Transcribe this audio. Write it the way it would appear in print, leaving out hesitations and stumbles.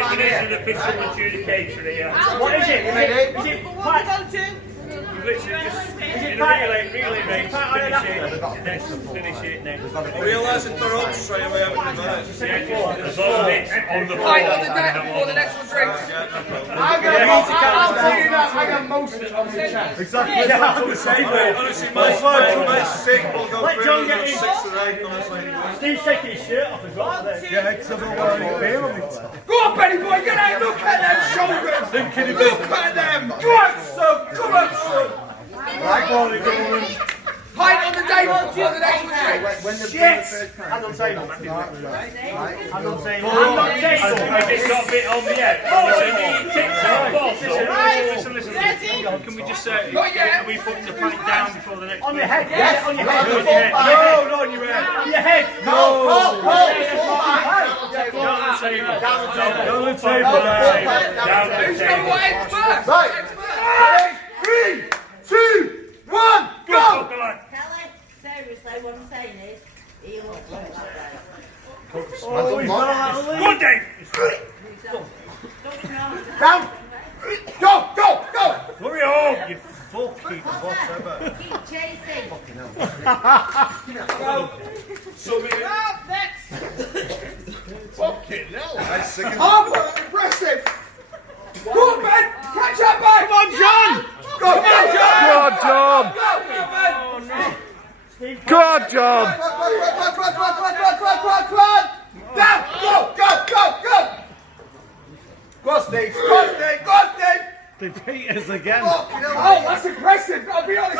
It is an official adjudicator here. What is it? Is it Literally just relay race, finish it next. Realising they're all straight away having done it. Yeah, as long as it's on the Pint on floor. the deck before the next one drinks. I'll tell you that, I got most of it on the chest. Exactly. That's what we're saying. Honestly, my sick will go Let through John get in. 6 to 8, honestly. Steve's taking his shirt off as well. Yeah, because I've got any beer on me. Go on, Benny boy, get out. Look at them shoulders. Look at them. Go on, son. Come on, son. Right, Wally, go on. Pint on the table before the next one drinks. Yes! I'm not saying that. I'm not saying that. I'm not saying Has it got a bit on the head? Listen. Can we just say, Not yet. can we put the pint down before the next on your one? head. Yeah, on your head. On your head. No, not on your head. On your head. No. Down the table. Down the table. Down the Who's going to table. what ends first? Right. Ready? 3, 2, 1, go! Kelly, seriously, what I'm saying is, he looks like that Oh, he's not allowed to leave. Go on, Dave. Down! Go, go, go! Hurry home, you Fucking whatever. Keep chasing. Fucking hell. That's sick. Oh, impressive. Go on, Ben. Catch that back. Come on, John. Go on, John. Good job! Good job! Down. Go, go, go, go. Go on, Steve. Go on, Steve. Go on, Steve. They beat us again. Oh, that's impressive. I'll be honest.